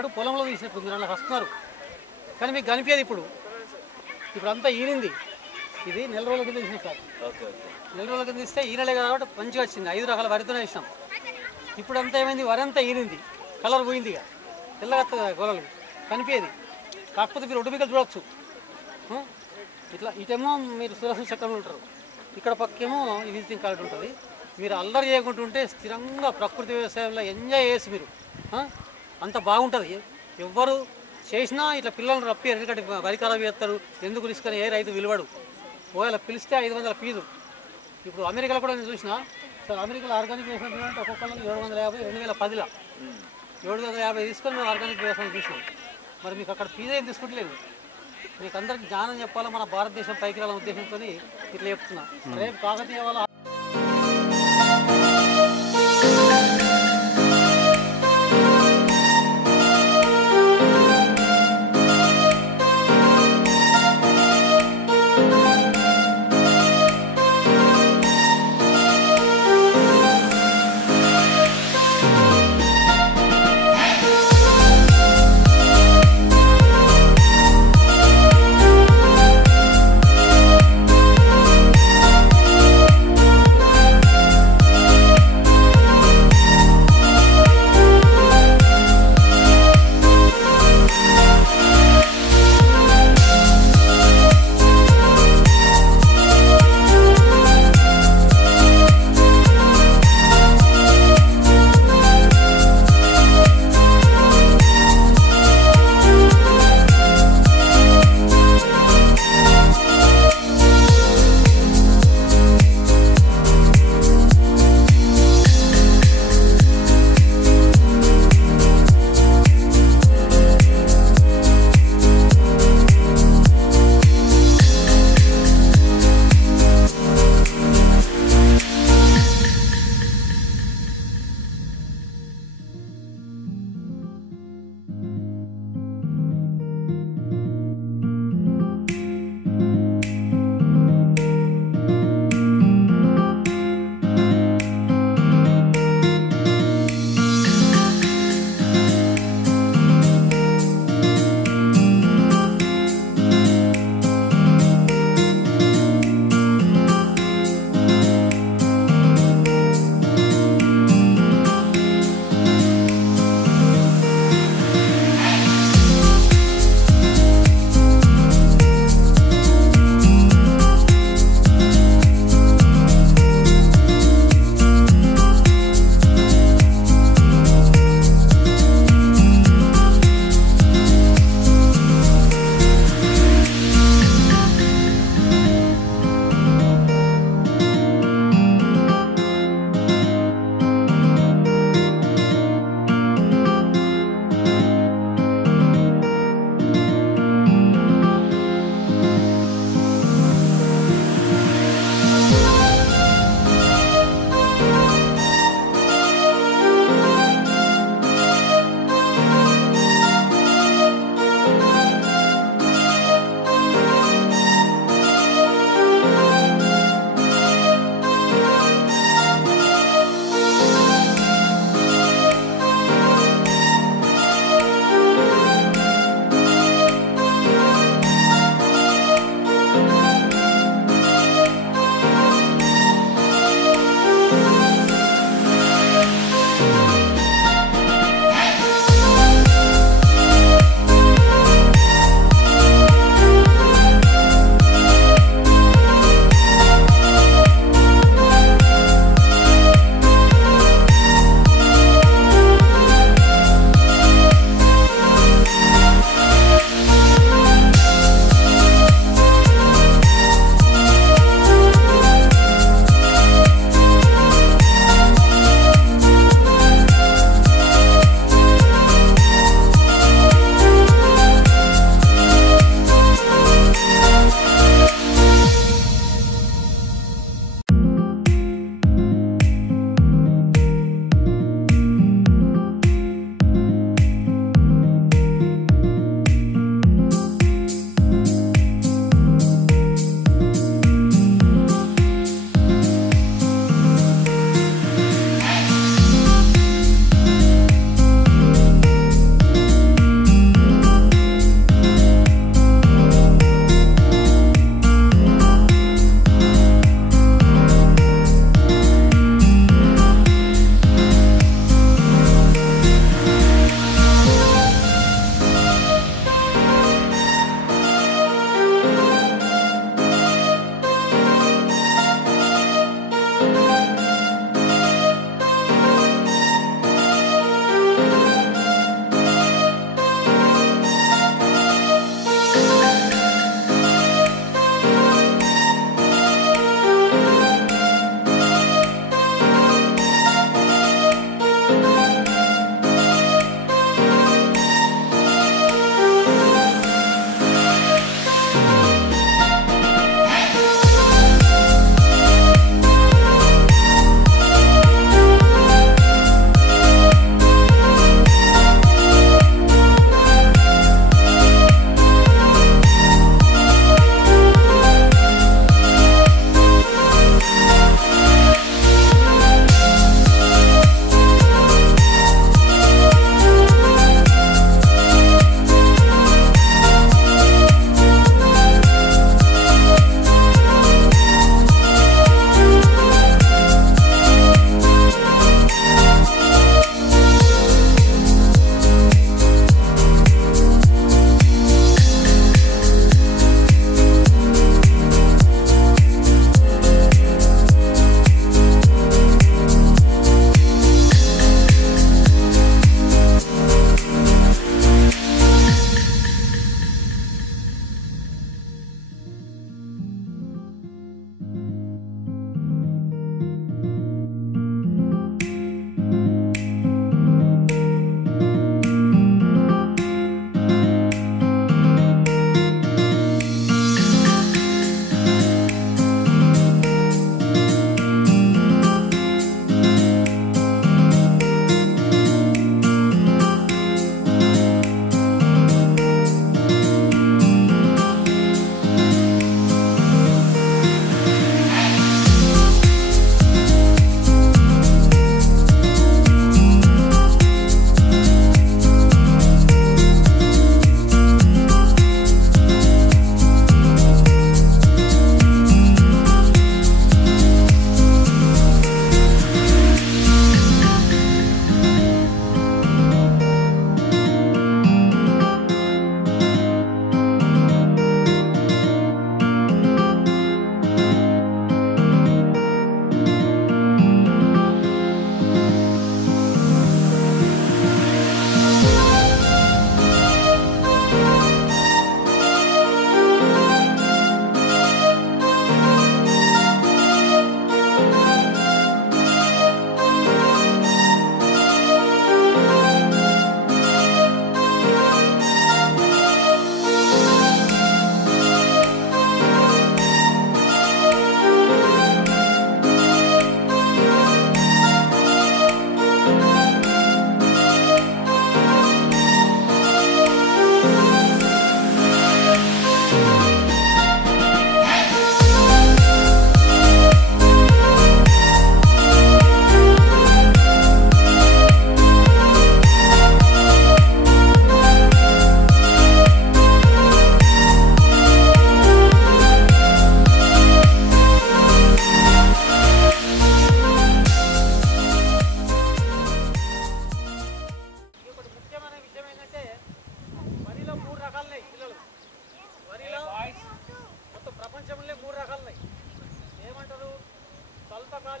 ఆనాడు పొలంలో తీసినప్పుడు మీరు అలా వస్తున్నారు కానీ మీకు కనిపించేది ఇప్పుడు అంతా ఈనింది. ఇది నెల రోజుల కింద తీసినాం సార్. నెల రోజుల కింద తీస్తే ఈనలే కాబట్టి మంచిగా వచ్చింది. 5 రకాల వరితోనే వేసినాం. ఇప్పుడు అంతా ఏమైంది, వరి అంతా ఈనింది, కలర్ పోయింది, ఇక తెల్లగా గొలలు కనిపించేది. కాకపోతే మీరు ఒడ్డుమికలు చూడవచ్చు. ఇట్లా ఇటేమో మీరు సుదర్శన చక్రంలో ఉంటారు, ఇక్కడ పక్కేమో విజిటింగ్ కార్డు ఉంటుంది. మీరు అల్లరి చేయకుంటుంటే స్థిరంగా ప్రకృతి వ్యవసాయంలో ఎంజాయ్ చేసి మీరు అంత బాగుంటుంది. ఎవ్వరు చేసినా ఇట్లా పిల్లలను రప్పి ఎందుకంటే వరి ఖరాబ్ చేస్తారు, ఎందుకు రిస్క్ అని ఏ రైతు విలువడు. ఒకవేళ పిలిస్తే 500 ఫీజు. ఇప్పుడు అమెరికాలో కూడా నేను చూసిన సార్, అమెరికాలో ఆర్గానిక్ వ్యవసాయం అంటే ఒక్కొక్కరికి 750, 2010లో 750 తీసుకొని మేము ఆర్గానిక్ వ్యవసాయం చూసినాం. మరి మీకు అక్కడ ఫీజు ఏం తీసుకుంటలేదు. మీకు అందరికి జ్ఞానం చెప్పాలో మన భారతదేశం పైకి రావాలనే ఉద్దేశంతో ఇట్లా చెప్తున్నా. రేపు కాకతీయ వాళ్ళ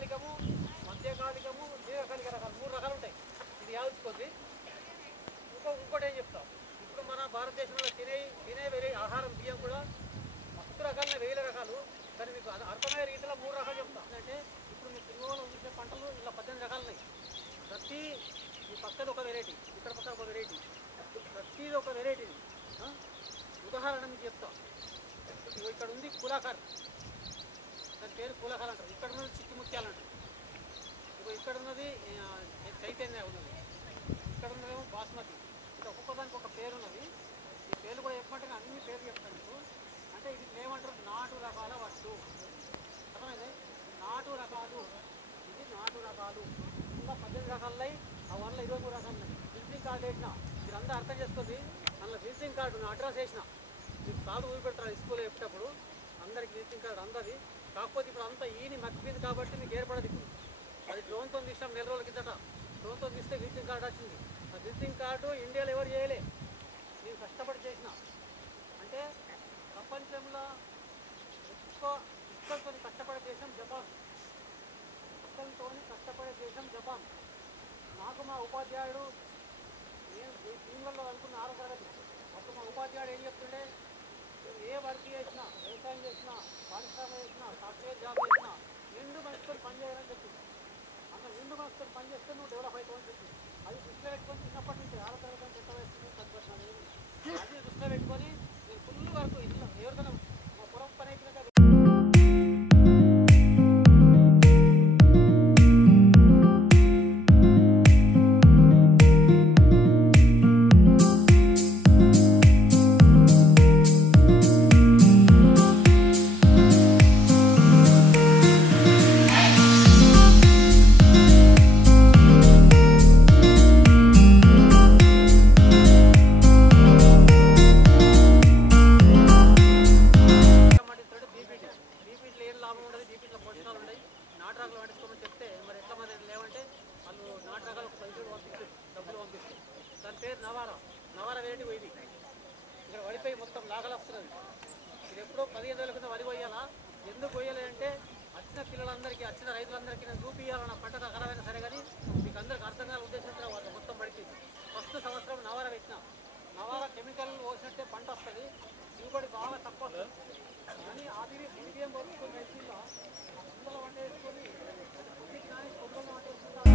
స్వల్పకాలికము, మధ్యకాలికము, దీర్ఘకాలిక రకాలు 3 రకాలు ఉంటాయి. ఇది యావచ్చుకోండి. ఇంకోటి ఏం చెప్తాం, ఇప్పుడు మన భారతదేశంలో తినే వేరే ఆహారం బియ్యం కూడా మస్తు రకాలనే 1000 రకాలు. కానీ మీకు అర్థమయ్యే రీతిలో 3 రకాలు చెప్తాం. అంటే ఇప్పుడు మీకు తిరుమలలో చూసే పంటలు ఇలా 18 రకాలు ఉన్నాయి. ప్రతి ఈ పక్కన ఒక వెరైటీ, ఇక్కడ పక్కన ఒక వెరైటీ, ప్రతిది ఒక వెరైటీ. ఉదాహరణ మీకు చెప్తాం. ఇక్కడ ఉంది కులాకార్, దాని పేరు కులాకార్ అంటారు. ఇక్కడ ఉన్నది చిట్టి ముత్యాలు అంటారు. ఇక్కడ ఉన్నది చైతన్య ఉన్నది, ఇక్కడ ఉన్నదేమో బాస్మతి. ఇక్కడ ఒక్కొక్కదానికి ఒక పేరు ఉన్నది. ఈ పేర్లు కూడా చెప్పమంటే అన్ని పేర్లు చెప్తాను మీకు. అంటే ఇది ఏమంటారు, నాటు రకాల వడ్లు. అర్థమైంది? నాటు రకాలు, ఇది నాటు రకాలు. ఇంకా 18 రకాలై, ఆ 23 రకాలు ఉన్నాయి. విజిటింగ్ కార్డు వేసిన మీరు అందరూ అర్థం చేసుకోండి. అందులో విజిటింగ్ కార్డు అడ్రస్ వేసిన మీకు సాగు ఊరిపెడతారు స్కూల్లో చెప్పేటప్పుడు. అందరికి విజిటింగ్ కార్డు అందది. కాకపోతే ఇప్పుడు అంతా ఈని మక్కిపోయింది కాబట్టి మీకు ఏర్పడదు. ఇప్పుడు అది డ్రోన్తో తీసినాం 4 రోజుల కిందట. డ్రోన్తో తీస్తే విజిటింగ్ కార్డు వచ్చింది. ఆ విజిటింగ్ కార్డు ఇండియాలో ఎవరు చేయలే, నేను కష్టపడి చేసిన. అంటే ప్రపంచంలో ఎక్కువ ఇక్కడితో కష్టపడే దేశం జపాన్. ఇక్కడితో కష్టపడే దేశం జపాన్. నాకు మా ఉపాధ్యాయుడు, నేను దీనివల్ల అనుకున్న 6వ తరగతి అప్పుడు మా ఉపాధ్యాయుడు ఏం చెప్తుండే, ఏ వర్క్ చేసినా, వ్యవసాయం చేసినా, పారిశ్రామిక చేసినా, సాఫ్ట్వేర్ జాబ్ చేసినా నిండు మనసుకొని పని చేయాలని చెప్పింది. అన్న నిండు మనసుకొని పని చేస్తే నువ్వు డెవలప్ అవుతావని చెప్పింది. అది దృష్టిలో పెట్టుకొని చిన్నప్పటి నుంచి 6వ తరగతి ఎంత వయసు తగ్గుతున్నాను. అది దృష్టిలో పెట్టుకొని నేను ఫుల్ వరకు ఇంట్లో ఎవరికైనా మా పొలం పని అయిపోయినాక వచ్చిన రైతులందరికీ నేను చూపించాలన్న పంట రకాలైనా సరే కానీ మీకు అందరికి అర్థం కాని ఉద్దేశంతో వాళ్ళు మొత్తం పడిపోయింది. ఫస్ట్ సంవత్సరం నవార పెట్టిన నవార కెమికల్ పోసినట్టే పంట వస్తుంది, దిగుబడి బాగా తక్కువ వస్తుంది. కానీ అది బియ్యం పడుతుంది రైతుల్లో కుండలో వంట వేసుకొని కొద్దికి కానీ కుండలో వంట వేసుకుంటారు.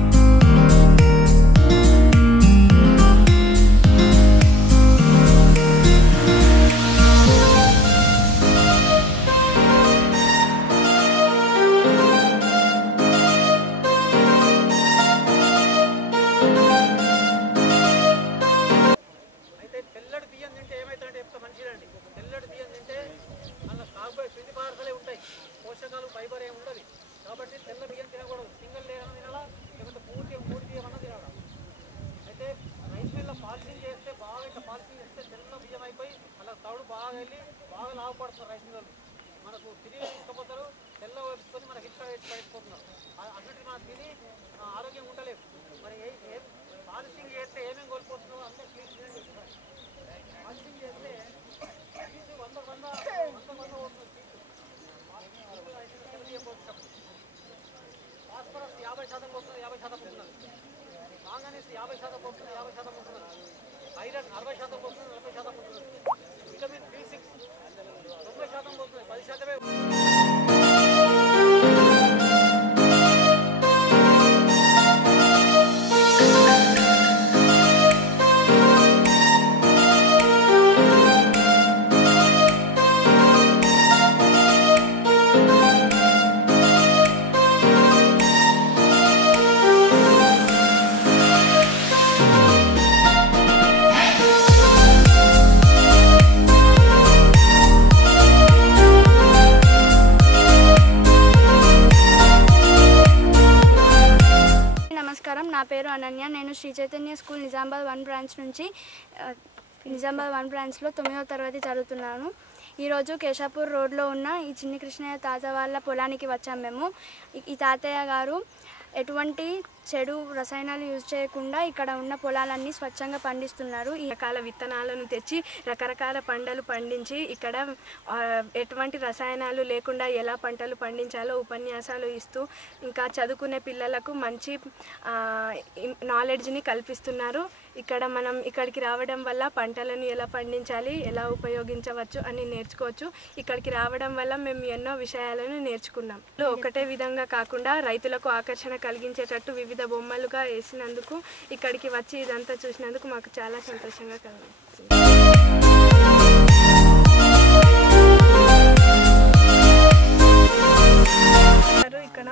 పోషకాలు ఫైబర్ ఏమి ఉండదు కాబట్టి తెల్ల బియ్యం తినకూడదు. సింగిల్ లేయర్ తినాలా, లేకపోతే పూర్తిగా 3 బియ్యం అన్న తినాలా. అయితే రైస్ మిల్లో పాలిషింగ్ చేస్తే బాగా ఇట్లా పాలిషింగ్ చేస్తే తెల్ల బియ్యం అయిపోయి అలా తౌడు బాగా వెళ్ళి బాగా లాభపడుతున్నారు రైస్ మిల్లలు. మనకు తిరిగి తీసుకుపోతారు, తెల్ల వేసుకొని మనకి ఇట్లా వేసి పడిపోతున్నారు. అన్నిటి మనం తిని ఆరోగ్యం ఉండలేవు. మరి పాలిషింగ్ చేస్తే ఏమేమి కోల్పోతున్నారో అంతే క్లీన్ చేయండి. పాలిషింగ్ చేస్తే 100 ఫాస్ఫరస్ 50% పోతుంది, 50% పోతున్నారు. మాంగనీస్ 50% పోతుంది, 50% పోతున్నారు. ఐరన్ 60% పోతుంది, 40% పోతున్నారు. విటమిన్ B6 90% పోతుంది, 10%. నా పేరు అనన్య. నేను శ్రీ చైతన్య స్కూల్ నిజామాబాద్ 1 బ్రాంచ్ నుంచి నిజామాబాద్ 1 బ్రాంచ్లో 9వ తరగతి చదువుతున్నాను. ఈరోజు కేశాపూర్ రోడ్లో ఉన్న ఈ చిన్ని కృష్ణయ్య తాత వాళ్ళ పొలానికి వచ్చాము మేము. ఈ తాతయ్య గారు ఎటువంటి చెడు రసాయనాలు యూజ్ చేయకుండా ఇక్కడ ఉన్న పొలాలన్నీ స్వచ్ఛంగా పండిస్తున్నారు. ఈ రకాల విత్తనాలను తెచ్చి రకరకాల పంటలు పండించి ఇక్కడ ఎటువంటి రసాయనాలు లేకుండా ఎలా పంటలు పండించాలో ఉపన్యాసాలు ఇస్తూ ఇంకా చదువుకునే పిల్లలకు మంచి నాలెడ్జ్ని కల్పిస్తున్నారు. ఇక్కడ మనం ఇక్కడికి రావడం వల్ల పంటలను ఎలా పండించాలి, ఎలా ఉపయోగించవచ్చు అని నేర్చుకోవచ్చు. ఇక్కడికి రావడం వల్ల మేము ఎన్నో విషయాలను నేర్చుకున్నాం. ఒకటే విధంగా కాకుండా రైతులకు ఆకర్షణ కలిగించేటట్టు వివిధ బొమ్మలుగా వేసినందుకు ఇక్కడికి వచ్చి ఇదంతా చూసినందుకు మాకు చాలా సంతోషంగా కలిగింది. ఇక్కడ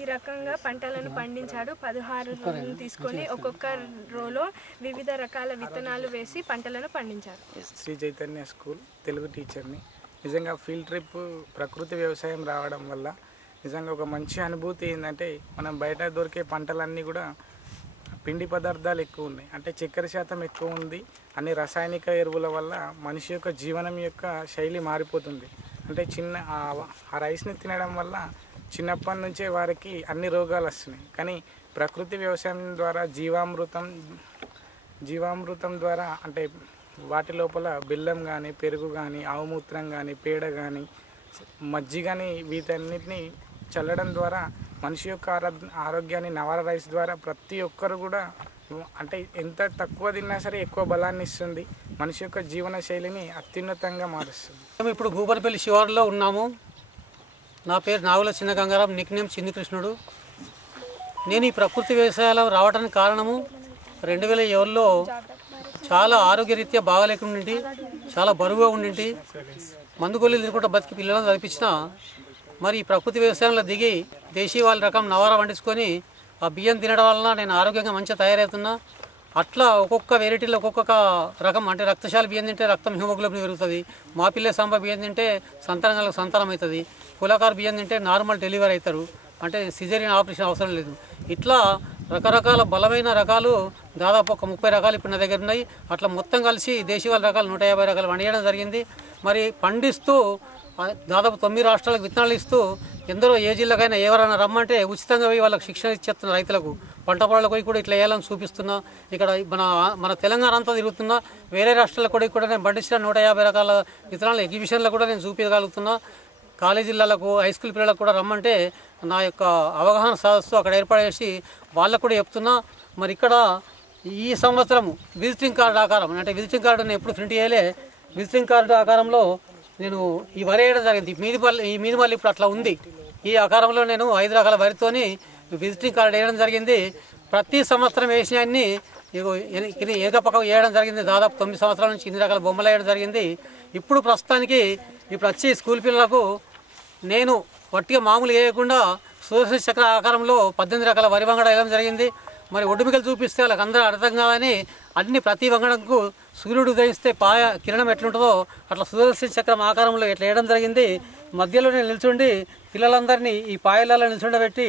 ఈ రకంగా పంటలను పండించాడు. 16 రోజులను తీసుకొని ఒక్కొక్క రోలో వివిధ రకాల విత్తనాలు వేసి పంటలను పండించారు. శ్రీ చైతన్య స్కూల్ తెలుగు టీచర్ని. నిజంగా ఫీల్డ్ ట్రిప్ ప్రకృతి వ్యవసాయం రావడం వల్ల నిజంగా ఒక మంచి అనుభూతి ఏంటంటే మనం బయట దొరికే పంటలన్నీ కూడా పిండి పదార్థాలు ఎక్కువ ఉన్నాయి, అంటే చక్కెర శాతం ఎక్కువ ఉంది. అన్ని రసాయనిక ఎరువుల వల్ల మనిషి యొక్క జీవనం యొక్క శైలి మారిపోతుంది. అంటే ఆ రైస్ని తినడం వల్ల చిన్నప్పటి నుంచే వారికి అన్ని రోగాలు వస్తున్నాయి. కానీ ప్రకృతి వ్యవసాయం ద్వారా జీవామృతం ద్వారా అంటే వాటి లోపల బెల్లం కానీ, పెరుగు కానీ, ఆవుమూత్రం కానీ, పేడ కానీ, మజ్జిగ కానీ వీటన్నిటిని చల్లడం ద్వారా మనిషి యొక్క ఆరోగ్యాన్ని నవారా రైస్ ద్వారా ప్రతి ఒక్కరు కూడా అంటే ఎంత తక్కువ తిన్నా సరే ఎక్కువ బలాన్ని ఇస్తుంది. మనిషి యొక్క జీవన శైలిని అత్యున్నతంగా మారుస్తుంది. మేము ఇప్పుడు భూపనపల్లి శివారులో ఉన్నాము. నా పేరు నాగుల చిన్న గంగారాం, నిక్నేమ్ చిన్ని కృష్ణుడు. నేను ఈ ప్రకృతి వ్యవసాయాలు రావడానికి కారణము 2007లో చాలా ఆరోగ్యరీత్యా బాగాలేకుండా చాలా బరువుగా ఉండింటి, మందు గొల్లీలు తిరుగుకుంటూ బతికి పిల్లలను చదివించిన. మరి ఈ ప్రకృతి వ్యవసాయంలో దిగి దేశీవాళి రకం నవారా వండించుకొని ఆ బియ్యం తినడం వలన నేను ఆరోగ్యంగా మంచిగా తయారవుతున్నా. అట్లా ఒక్కొక్క వెరైటీలో ఒక్కొక్క రకం అంటే రక్తశాల బియ్యం తింటే రక్తం హిమోగ్లోబిన్ పెరుగుతుంది, మాపిల్లే సాంబ బియ్యం తింటే సంతానాలకు సంతానం అవుతుంది, కులాకారు బియ్యం తింటే నార్మల్ డెలివరీ అవుతారు, అంటే సిజేరియన్ ఆపరేషన్ అవసరం లేదు. ఇట్లా రకరకాల బలమైన రకాలు దాదాపు ఒక 30 రకాలు ఇప్పుడు నా దగ్గర ఉన్నాయి. అట్లా మొత్తం కలిసి దేశీవాళి రకాలు 150 రకాలు వండియడం జరిగింది. మరి పండిస్తూ దాదాపు 9 రాష్ట్రాలకు విత్తనాలు ఇస్తూ ఎందరో ఏ జిల్లాకైనా ఎవరైనా రమ్మంటే ఉచితంగా పోయి వాళ్ళకి శిక్షణ ఇచ్చేస్తున్న రైతులకు పంట పొలాలకు పోయి కూడా ఇట్లా వేయాలని చూపిస్తున్నా. ఇక్కడ మన తెలంగాణ అంతా తిరుగుతున్నా, వేరే రాష్ట్రాలకు కూడా నేను పండించిన 150 రకాల విత్తనాల ఎగ్జిబిషన్లో కూడా నేను చూపించగలుగుతున్నా. కాలేజీలకు హై స్కూల్ పిల్లలకు కూడా రమ్మంటే నా యొక్క అవగాహన సదస్సు అక్కడ ఏర్పాటు చేసి వాళ్ళకు కూడా చెప్తున్నా. మరి ఇక్కడ ఈ సంవత్సరం విజిటింగ్ కార్డు ఆకారం అంటే విజిటింగ్ కార్డు నేను ఎప్పుడు ప్రింట్ చేయలే. విజిటింగ్ కార్డు ఆకారంలో నేను ఈ వరి వేయడం జరిగింది. ఈ మీది మళ్ళీ ఇప్పుడు అట్లా ఉంది. ఈ ఆకారంలో నేను 5 రకాల వరితోని విజిటింగ్ కార్డు వేయడం జరిగింది. ప్రతి సంవత్సరం వేసినవన్నీ ఇది ఏకపక్కం వేయడం జరిగింది. దాదాపు 9 సంవత్సరాల నుంచి 8 రకాల బొమ్మలు వేయడం జరిగింది. ఇప్పుడు ప్రస్తుతానికి వచ్చి స్కూల్ పిల్లలకు నేను వట్టిగా మామూలు వేయకుండా సుదర్శన చక్ర ఆకారంలో 18 రకాల వరి వంగడ వేయడం జరిగింది. మరి ఒడ్డుమికలు చూపిస్తే వాళ్ళకి అందరూ అర్థం కాదని ప్రతి వంగడంకు సూర్యుడు ఉదయిస్తే పాయ కిరణం ఎట్లుంటుందో అట్లా సుదర్శన చక్రం ఆకారంలో ఇట్లా వేయడం జరిగింది. మధ్యలోనే నిల్చుండి పిల్లలందరినీ ఈ పాయలలో నిల్చుండబెట్టి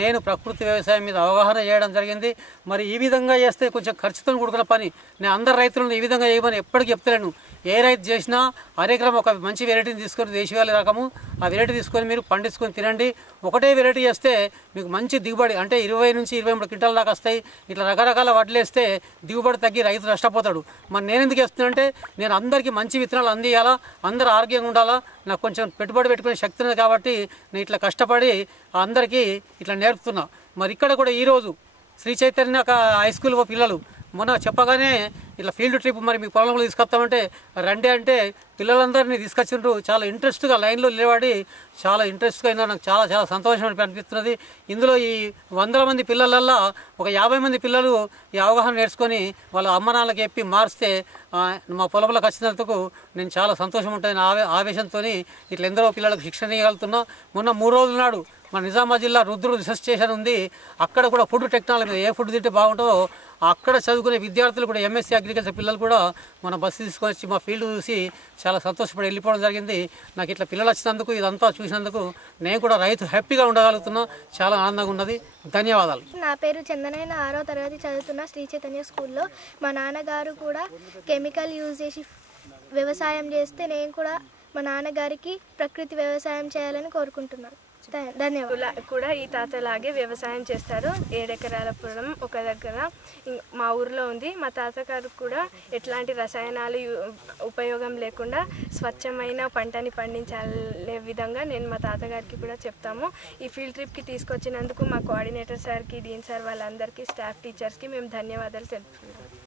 నేను ప్రకృతి వ్యవసాయం మీద అవగాహన చేయడం జరిగింది. మరి ఈ విధంగా చేస్తే కొంచెం ఖర్చుతో కూడుకున్న పని. నేను అందరు రైతులను ఈ విధంగా చేయమని ఎప్పటికీ చెప్తలేను. ఏ రైతు చేసినా అరేకరం ఒక మంచి వెరైటీని తీసుకొని దేశీవాళి రకము ఆ వెరైటీ తీసుకొని మీరు పండించుకొని తినండి. ఒకటే వెరైటీ చేస్తే మీకు మంచి దిగుబడి అంటే 20 నుంచి 23 క్వింటాల దాకా వస్తాయి. ఇట్లా రకరకాల వడ్లు వేస్తే దిగుబడి తగ్గి రైతు నష్టపోతాడు. మరి నేను ఎందుకు వేస్తున్నానంటే నేను అందరికీ మంచి విత్తనాలు అందియాలా, అందరూ ఆరోగ్యంగా ఉండాలా, నాకు కొంచెం పెట్టుబడి పెట్టుకునే శక్తి ఉంది కాబట్టి నేను ఇట్లా కష్టపడి అందరికీ ఇట్లా నేర్పుతున్నా. మరి ఇక్కడ కూడా ఈరోజు శ్రీ చైతన్య హై స్కూల్ పిల్లలు మొన్న చెప్పగానే ఇట్లా ఫీల్డ్ ట్రిప్ మరి మీ పొలంలో తీసుకొస్తామంటే రండి అంటే పిల్లలందరినీ తీసుకొచ్చిండ్రు. చాలా ఇంట్రెస్ట్గా లైన్లో నిలబడి చాలా ఇంట్రెస్ట్గా అయినా నాకు చాలా చాలా సంతోషం అనిపిస్తున్నది. ఇందులో ఈ 100 మంది పిల్లలల్లో ఒక 50 మంది పిల్లలు ఈ అవగాహన నేర్చుకొని వాళ్ళ అమ్మనాన్నకి చెప్పి మారిస్తే మా పొలంలోకి వచ్చినందుకు నేను చాలా సంతోషం ఉంటుంది. ఆవేశంతో ఇట్లా ఎందరో పిల్లలకు శిక్షణ ఇవ్వగలుగుతున్నా. మొన్న 3 రోజుల నాడు మన నిజామాబాద్ జిల్లా రుద్రు రీసెర్చ్ స్టేషన్ ఉంది. అక్కడ కూడా ఫుడ్ టెక్నాలజీ ఏ ఫుడ్ తింటే బాగుంటుందో అక్కడ చదువుకునే విద్యార్థులు కూడా ఎంఎస్సీ అగ్రికల్చర్ పిల్లలు కూడా మన బస్సు తీసుకొని వచ్చి మా ఫీల్డ్ చూసి చాలా సంతోషపడి వెళ్ళిపోవడం జరిగింది. నాకు ఇట్లా పిల్లలు వచ్చినందుకు ఇదంతా చూసినందుకు నేను కూడా రైతు హ్యాపీగా ఉండగలుగుతున్నా. చాలా ఆనందంగా ఉన్నది. ధన్యవాదాలు. నా పేరు చందనైన 6వ తరగతి చదువుతున్న శ్రీ చైతన్య స్కూల్లో. మా నాన్నగారు కూడా కెమికల్ యూజ్ చేసి వ్యవసాయం చేస్తే నేను కూడా మా నాన్నగారికి ప్రకృతి వ్యవసాయం చేయాలని కోరుకుంటున్నాను. ధన్యవాదాలు. కూడా ఈ తాతలాగే వ్యవసాయం చేస్తారు. 7 ఎకరాల పొలం ఒక దగ్గర మా ఊర్లో ఉంది. మా తాతగారు కూడా ఎట్లాంటి రసాయనాలు ఉపయోగం లేకుండా స్వచ్ఛమైన పంటని పండించాలే విధంగా నేను మా తాతగారికి కూడా చెప్తాము. ఈ ఫీల్డ్ ట్రిప్కి తీసుకొచ్చినందుకు మా కోఆర్డినేటర్ సార్కి, డీన్ సార్ వాళ్ళందరికీ, స్టాఫ్ టీచర్స్కి మేము ధన్యవాదాలు తెలుపుతున్నాము.